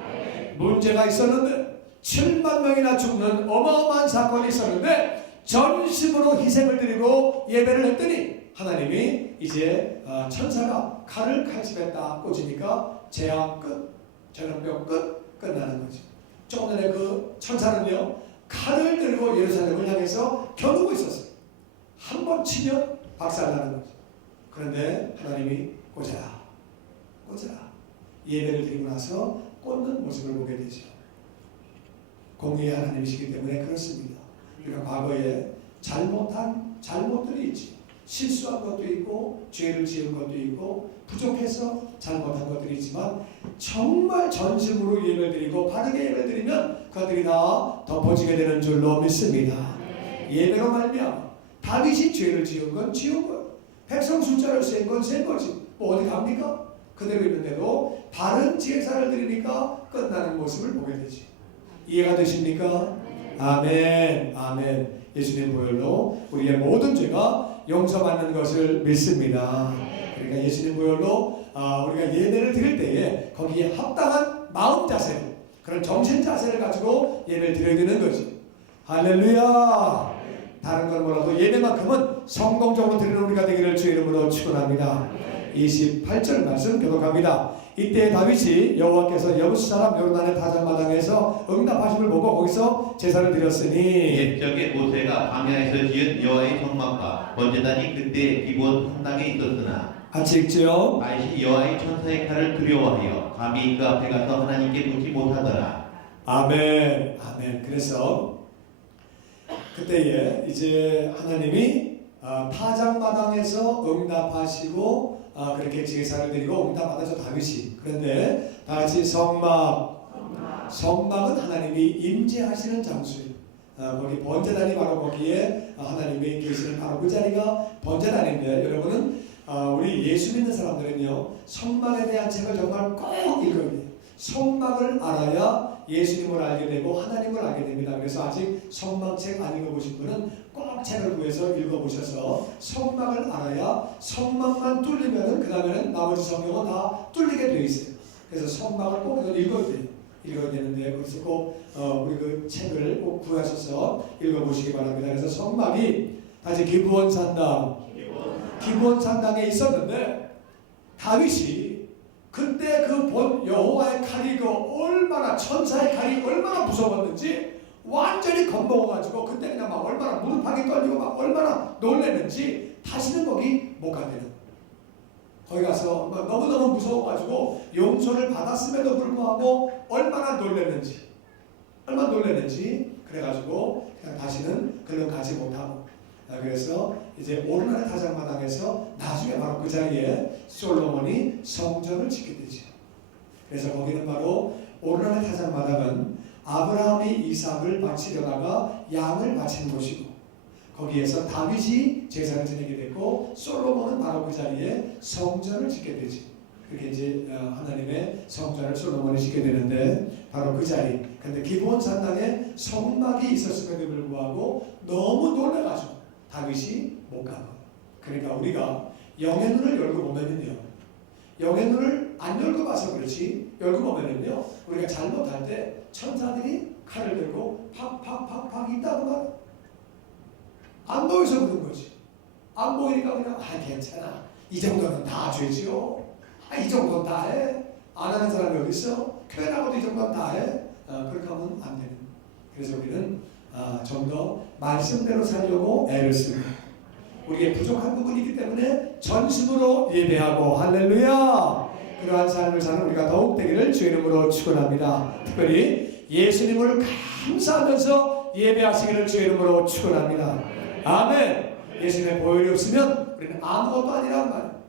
문제가 있었는데 7만 명이나 죽는 어마어마한 사건이 있었는데 전심으로 희생을 드리고 예배를 했더니 하나님이 이제 천사가 칼을 칼집에 딱 꽂으니까 재앙 끝, 전염병 끝, 끝나는 거죠. 조금 전에 그 천사는요, 칼을 들고 예루살렘을 향해서 겨누고 있었어요. 한 번 치면 박살나는 거죠. 그런데 하나님이 꽂아라. 예배를 드리고 나서 꽂는 모습을 보게 되죠. 공의의 하나님이시기 때문에 그렇습니다. 우리가 과거에 잘못한 잘못들이 있지. 실수한 것도 있고 죄를 지은 것도 있고 부족해서 잘못한 것들이 있지만, 정말 전심으로 예배를 드리고 바르게 예배를 드리면 그것들이 다 덮어지게 되는 줄로 믿습니다. 예배로 말미암아 다윗이 죄를 지은 건 지은 거예요. 백성 숫자를 센 건 센 거지. 뭐 어디 갑니까? 그대로 있는데도 바른 제사를 드리니까 끝나는 모습을 보게 되지. 이해가 되십니까? 아멘. 아멘. 예수님 보혈로 우리의 모든 죄가 용서받는 것을 믿습니다. 그러니까 예수님 보혈로 우리가 예배를 드릴 때에 거기에 합당한 마음 자세로, 그런 정신 자세를 가지고 예배를 드려야 되는 거지. 할렐루야. 다른 건 몰라도 예배만큼은 성공적으로 드리는 우리가 되기를 주의 이름으로 축원합니다. 28절 말씀 교독합니다. 이때 다윗이 여호와께서 여부스 사람 요르단의 타작마당에서 응답하심을 보고 거기서 제사를 드렸으니, 옛적에 모세가 광야에서 지은 여호와의 성막과 번제단이 그때 기본 성당에 있었으나, 같이 읽죠. 다윗이 여호와의 천사의 칼을 두려워하여 감히 그 앞에 가서 하나님께 묻지 못하더라. 아멘, 아멘. 그래서 그때에 이제 하나님이 타작마당에서 응답하시고 그렇게 제사를 드리고 응답받아서 다윗이, 그런데 다같이 성막은 하나님이 임재하시는 장소예요. 거기 번제단이 바로 거기에 하나님이 계시는 바로 그 자리가 번제단인데, 여러분은 우리 예수 믿는 사람들은요 성막에 대한 책을 정말 꼭 읽어야 돼요. 성막을 알아야 예수님을 알게 되고 하나님을 알게 됩니다. 그래서 아직 성막책 안 읽어보신 분은 꼭 책을 구해서 읽어보셔서 성막을 알아야, 성막만 뚫리면은 그 다음에는 나머지 성경은 다 뚫리게 되어 있어요. 그래서 성막을 꼭 읽어야 돼요. 읽어야 되는데, 그래서 꼭 우리 그 책을 꼭 구하셔서 읽어보시기 바랍니다. 그래서 성막이 다시 기브온 산당에 있었는데, 다윗이 그때 그 여호와의 칼이 얼마나, 천사의 칼이 얼마나 무서웠는지 완전히 겁먹어가지고 그때 그냥 막 얼마나 무릎팍이 떨리고 막 얼마나 놀랐는지 다시는 거기 못 간대요. 거기 가서 너무너무 무서워가지고 용서를 받았음에도 불구하고 얼마나 놀랐는지 그래가지고 그냥 다시는 그런 가지 못하고, 그래서 이제 오르나의 타작마당에서 나중에 바로 그 자리에 솔로몬이 성전을 짓게 되죠. 그래서 거기는 바로 오르나의 타작마당은 아브라함이 이삭을 바치려다가 양을 바치는 곳이고, 거기에서 다윗이 제사를 지내게 됐고, 솔로몬은 바로 그 자리에 성전을 짓게 되지. 그렇게 이제 하나님의 성전을 솔로몬이 짓게 되는데, 바로 그 자리. 근데 기브온 산당에 성막이 있었음에도 불구하고 너무 놀라가지고 다윗이 못 가고. 그러니까 우리가 영의 눈을 열고 보면은요, 영의 눈을 안 열고 봐서 그렇지, 열고 보면은요, 우리가 잘못할 때 천사들이 칼을 들고 팍팍팍팍 있다고 말이야. 안 보여서 그런 거지. 안 보이니까 그냥 괜찮아, 이 정도는 다 죄지요, 이 정도는 다 해. 안 하는 사람이 어디 있어? 교회 나가도 이 정도는 다 해. 그렇게 하면 안 되는. 그래서 우리는 좀 더 말씀대로 살려고 애를 쓰고, 우리의 부족한 부분이기 때문에 전심으로 예배하고, 할렐루야, 그러한 삶을 사는 우리가 더욱 되기를 주의 이름으로 축원합니다. 특별히 예수님을 감사하면서 예배하시기를 주의 이름으로 축원합니다. 아멘. 예수님의 보혈이 없으면 우리는 아무것도 아니란 말이에요.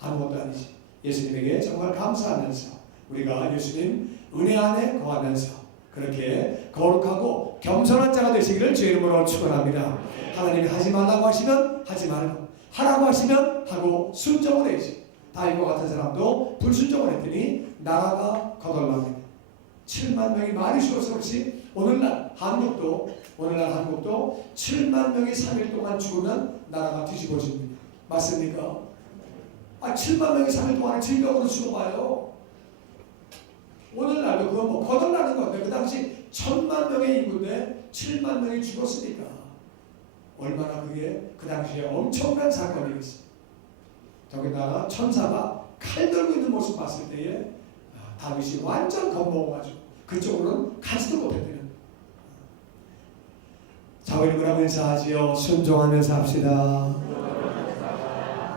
아무것도 아니지. 예수님에게 정말 감사하면서 우리가 예수님 은혜 안에 거하면서 그렇게 거룩하고 겸손한 자가 되시기를 주의 이름으로 축원합니다. 하나님이 하지 말라고 하시면 하지 말고, 하라고 하시면 하고 순종을 해야지. 다윗과 같은 사람도 불순종을 했더니 나라가 거덜납니다. 7만 명이 말이 쉬워서 그렇지, 오늘날 한국도 7만 명이 3일 동안 죽으면 나라가 뒤집어집니다. 맞습니까? 7만 명이 3일 동안에 질병으로 죽어봐요. 오늘날도 그건 뭐 거덜나는 건데, 그 당시 1000만 명의 인구인데 7만 명이 죽었으니까 얼마나 그게 그 당시에 엄청난 사건이었어요. 더군다나 천사가 칼 들고 있는 모습 봤을 때에 다윗이 완전 겁먹어가지고 그쪽으로는 가지도 못했대요. 자, 우리 뭐라고 인사하지요? 순종하면서 합시다.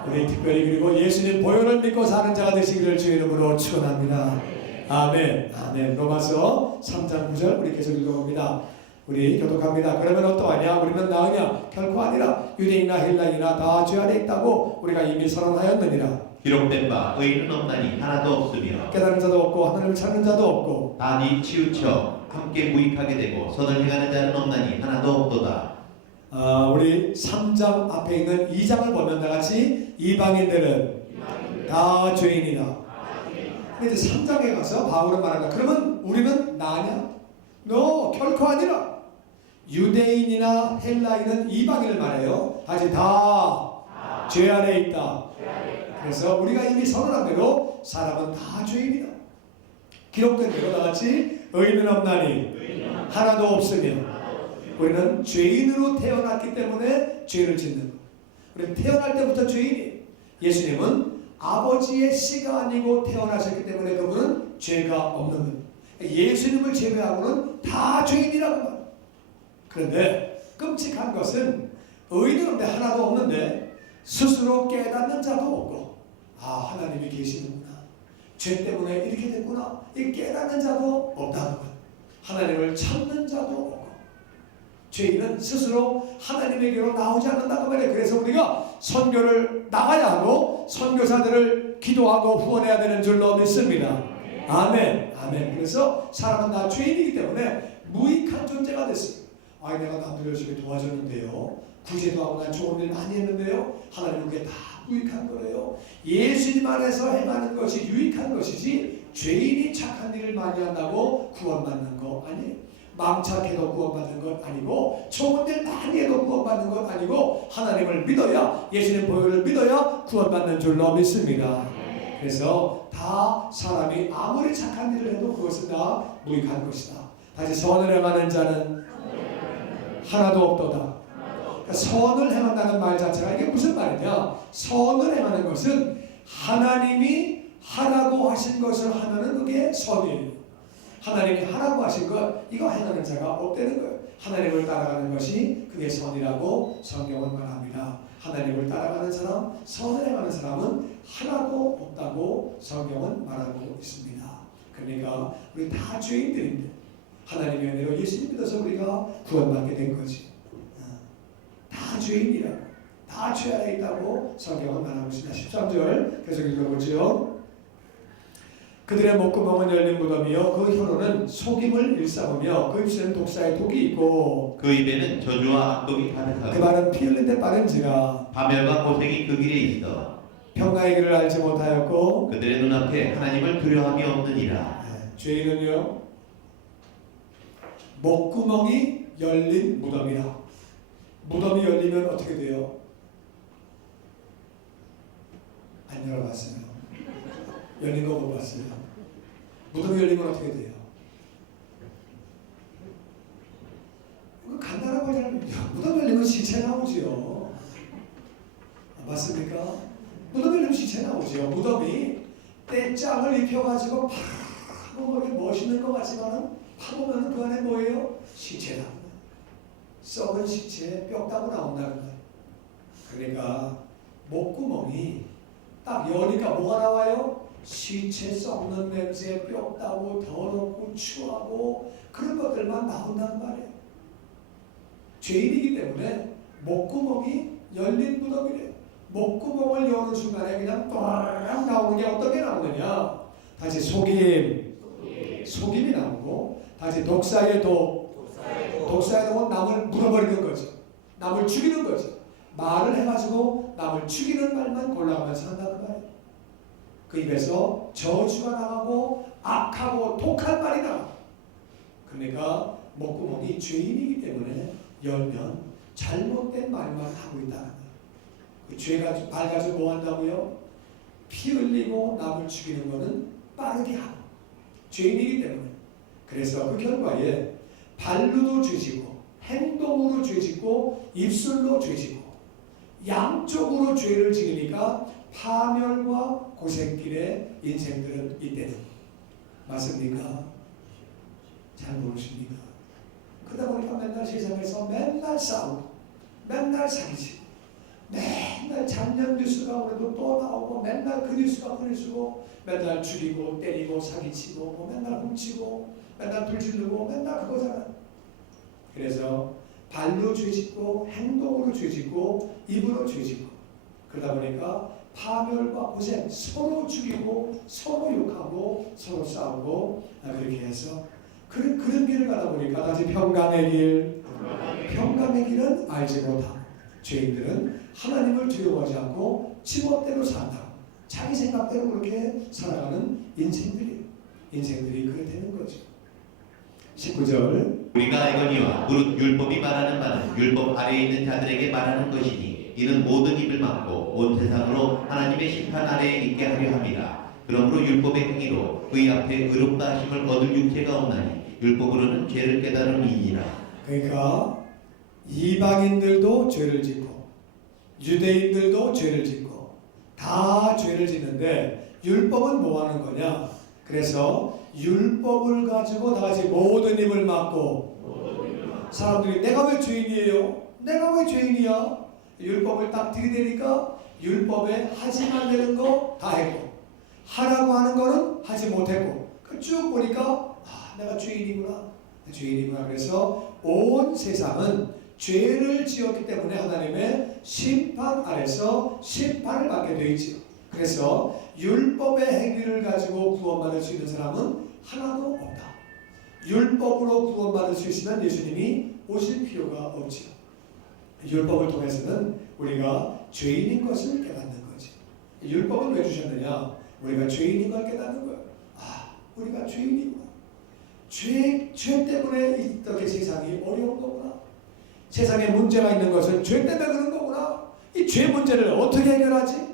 우리 특별히 그리고 예수님 보혈을 믿고 사는 자가 되시기를 주의 이름으로 축원합니다. 아멘. 아멘. 로마서 3장 9절 우리 계속 읽어봅니다. 우리 교독합니다. 그러면 어떠하냐? 우리는 나으냐? 결코 아니라 유대인이나 헬라인이나 다 죄 아래 있다고 우리가 이미 선언하였느니라. 기록된 바 의인은 없나니 하나도 없으며 깨달은 자도 없고 하나님을 찾는 자도 없고 다 치우쳐 함께 무익하게 되고 선을 행하는 자는 없나니 하나도 없도다. 우리 3장 앞에 있는 2장을 보면 다같이 이방인들은 다 죄인이다. 근데 이제 3장에 가서 바울은 말한다. 그러면 우리는 나냐? 너 결코 아니라. 유대인이나 헬라인은 이방인을 말해요. 아직 다 죄 아래 있다. 그래서 우리가 이미 선언한 대로 사람은 다 죄인이다. 기록된 대로 다같이 의인은 없나니 하나도 없으며 우리는 죄인으로 태어났기 때문에 죄를 짓는 것. 우리는 태어날 때부터 죄인이에요. 예수님은 아버지의 씨가 아니고 태어나셨기 때문에 그분은 죄가 없는 것. 예수님을 제외하고는 다 죄인이라고 말해요. 그런데 끔찍한 것은 의인은 없는데 하나도 없는데 스스로 깨닫는 자도 없고, 하나님이 계시는구나, 죄 때문에 이렇게 됐구나, 이 깨닫는 자도 없다는 것. 하나님을 찾는 자도 없고 죄인은 스스로 하나님에게로 나오지 않는다고 말이에요. 그래서 우리가 선교를 나가야 하고 선교사들을 기도하고 후원해야 되는 줄로 믿습니다. 아멘. 아멘. 그래서 사람은 다 죄인이기 때문에 무익한 존재가 됐습니다. 아, 내가 남들 열심히 도와줬는데요, 구제도 하고 난 좋은 일 많이 했는데요, 하나님은 그게 다 무익한 거래요. 예수님 안에서 행하는 것이 유익한 것이지 죄인이 착한 일을 많이 한다고 구원받는 거 아니에요. 망착해도 구원받는 것 아니고 좋은 일 많이 해도 구원받는 것 아니고 하나님을 믿어야, 예수님 보혈을 믿어야 구원받는 줄로 믿습니다. 그래서 다 사람이 아무리 착한 일을 해도 그것은 다 무익한 것이다. 다시 선을 행하는 자는 하나도 없도다. 그러니까 선을 행한다는 말 자체가 이게 무슨 말이냐? 선을 행하는 것은 하나님이 하라고 하신 것을 하면은 그게 선이에요. 하나님이 하라고 하신 것 이거 행하는 자가 없다는 거예요. 하나님을 따라가는 것이 그게 선이라고 성경은 말합니다. 하나님을 따라가는 사람, 선을 행하는 사람은 하나도 없다고 성경은 말하고 있습니다. 그러니까 우리 다 죄인들인데 하나님의 은혜로 예수님 믿어서 우리가 구원받게 된 거지. 다 죄인이라고, 다 죄 안에 있다고 성경은 말하고 있습니다. 13절 계속 읽어보죠. 그들의 목구멍은 열린 무덤이요 그 혀로는 속임을 일삼으며 그 입술에는 독사의 독이 있고 그 입에는 저주와 악독이 가득하고 그 발은 피 흘린 데 빠른지라 파멸과 고생이 그 길에 있어 평강의 길을 알지 못하였고 그들의 눈앞에 하나님을 두려움이 없느니라. 죄인은요 목구멍이 열린 무덤이라. 무덤이 열리면 어떻게 돼요? 안 열어봤어요. 열린 거 못 봤어요. 무덤이 열리면 어떻게 돼요? 간단한 거잖아요. 무덤 열리면 시체 나오지요. 맞습니까? 무덤 열리면 시체 나오지요. 무덤이 떼짱을 입혀가지고 파고 머리 멋있는 것 같지만 파보면 그 안에 뭐예요? 시체다. 썩은 시체에 뼈 따고 나온다는 거예요. 그러니까 목구멍이 딱 여니까 뭐가 나와요? 시체 썩는 냄새, 뼈 따고 더럽고 추하고 그런 것들만 나온다는 말이에요. 죄인이기 때문에 목구멍이 열린 무덤이래요. 목구멍을 여는 순간에 그냥 ጧ랑 나오는 게 어떤 게 나오느냐? 다시 속임이 나오고, 다시 독사의 독은 남을 물어버리는 거죠. 남을 죽이는 거죠. 말을 해가지고 남을 죽이는 말만 골라가면서 한다는 말이에요. 그 입에서 저주가 나가고 악하고 독한 말이 나가. 그러니까 목구멍이 죄인이기 때문에 열면 잘못된 말만 하고 있다는 거예요. 그 죄가 말 가지고 뭐 한다고요? 피 흘리고 남을 죽이는 거는 빠르게 하고 죄인이기 때문에. 그래서 그 결과에 발로도 죄지고 행동으로 죄짓고 입술로 죄지고 양쪽으로 죄를 지으니까 파멸과 고생길에 인생들은 이때는. 맞습니까? 잘 모르십니까? 그러다 보니까 맨날 세상에서 맨날 싸우고 맨날 사기치고 맨날 작년 뉴스가 오늘도 또 나오고 맨날 그 뉴스가 그 뉴스고 맨날 죽이고 때리고 사기치고 맨날 훔치고 맨날 불지르고 맨날 그거잖아. 그래서 발로 죄짓고 행동으로 죄짓고 입으로 죄짓고 그러다 보니까 파멸과 고생, 서로 죽이고 서로 욕하고 서로 싸우고 그렇게 해서 그런 길을 가다 보니까 다시 평강의 길은 알지 못하고 죄인들은 하나님을 두려워하지 않고 지멋대로 산다고 자기 생각대로 그렇게 살아가는 인생들이 그렇게 되는 거죠. 19절 우리가 알거니와 무릇 율법이 말하는 바는 율법 아래에 있는 자들에게 말하는 것이니 이는 모든 입을 막고 온 세상으로 하나님의 심판 아래에 있게 하려 함이라. 그러므로 율법의 행위로 그의 앞에 의롭다 하심을 얻을 육체가 없나니 율법으로는 죄를 깨달음이니라. 그러니까 이방인들도 죄를 짓고 유대인들도 죄를 짓고 다 죄를 짓는데 율법은 뭐 하는 거냐? 그래서 율법을 가지고 다 같이 모든 입을 막고 사람들이 내가 왜 죄인이에요? 내가 왜 죄인이야? 율법을 딱 들이대니까 율법에 하지 말라는 거 다 했고 하라고 하는 거는 하지 못했고 쭉 보니까 내가 죄인이구나. 죄인이구나. 그래서 온 세상은 죄를 지었기 때문에 하나님의 심판 아래서 심판을 받게 되어 있지요. 그래서 율법의 행위를 가지고 구원받을 수 있는 사람은 하나도 없다. 율법으로 구원받을 수 있으면 예수님이 오실 필요가 없지요. 율법을 통해서는 우리가 죄인인 것을 깨닫는 거지. 율법은 왜 주셨느냐? 우리가 죄인인 걸 깨닫는 거예요. 아, 우리가 죄인이구나. 죄 때문에 이렇게 세상이 어려운 거구나. 세상에 문제가 있는 것은 죄 때문에 그런 거구나. 이 죄 문제를 어떻게 해결하지?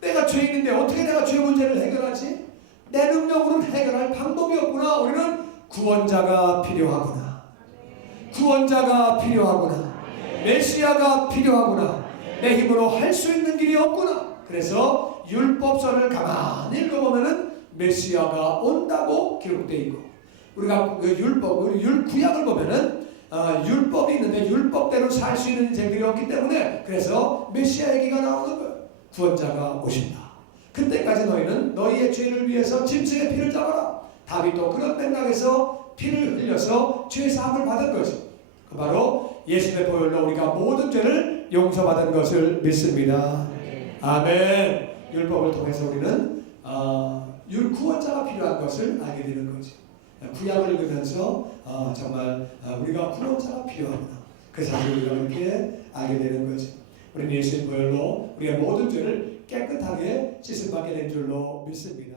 내가 죄인인데 어떻게 내가 죄 문제를 해결하지? 내 능력으로는 해결할 방법이 없구나. 우리는 구원자가 필요하구나. 구원자가 필요하구나. 메시아가 필요하구나. 내 힘으로 할 수 있는 길이 없구나. 그래서 율법서를 가만히 읽어보면은 메시아가 온다고 기록되어 있고, 우리가 그 구약을 보면은 율법이 있는데 율법대로 살 수 있는 인생들이 없기 때문에 그래서 메시아 얘기가 나오는 거예요. 구원자가 오신다. 그때까지 너희는 너희의 죄를 위해서 짐승의 피를 잡아라. 다윗도 그런 맥락에서 피를 흘려서 죄 사함을 받은 거죠. 바로 예수의 보혈로 우리가 모든 죄를 용서받은 것을 믿습니다. 아멘. 율법을 통해서 우리는 구원자가 필요한 것을 알게 되는 거죠. 구약을 읽으면서 정말 우리가 구원자가 필요하구나. 그 사실을 이렇게 알게 되는 거죠. 우리는 예수의 보혈로 우리의 모든 죄를 깨끗하게 씻음받게 된 줄로 믿습니다.